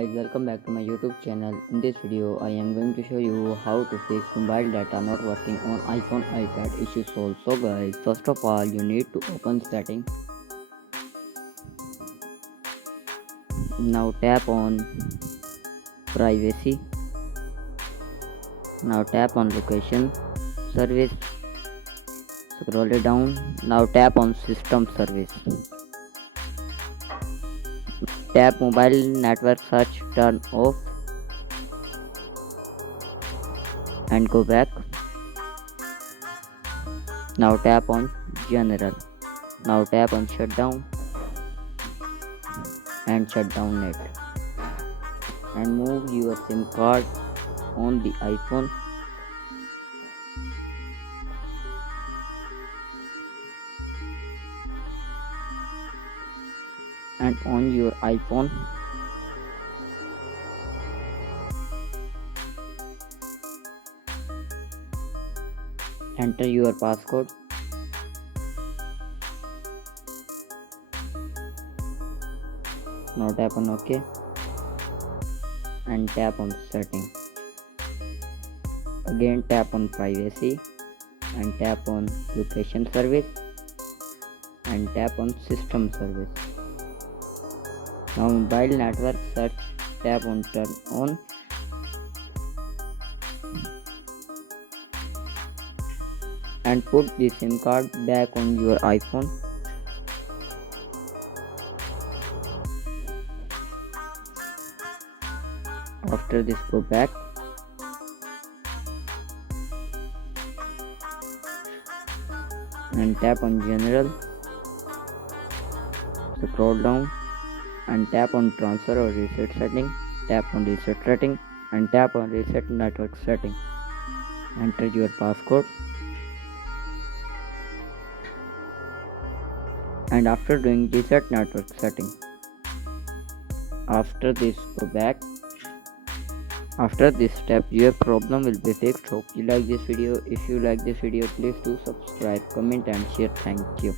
guys, welcome back to my YouTube channel. In this video I am going to show you how to fix mobile data not working on iPhone iPad issue solved. So guys, first of all you need to open setting. Now tap on privacy. Now tap on location service. Scroll it down. Now tap on system service. Tap mobile network search, turn off and go back. Now tap on general. Now tap on shutdown and shut down net and move your SIM card on the iPhone. And on your iPhone, enter your passcode. Now tap on OK and tap on setting. Again tap on privacy and tap on location service and tap on system service. Now mobile network search, tap on turn on and put the SIM card back on your iPhone. After this, go back and tap on general, scroll down and tap on transfer or reset setting, tap on reset setting and tap on reset network setting. Enter your passcode and after doing reset network setting, after this go back. After this step your problem will be fixed. Hope you like this video. If you like this video, please do subscribe, comment and share. Thank you.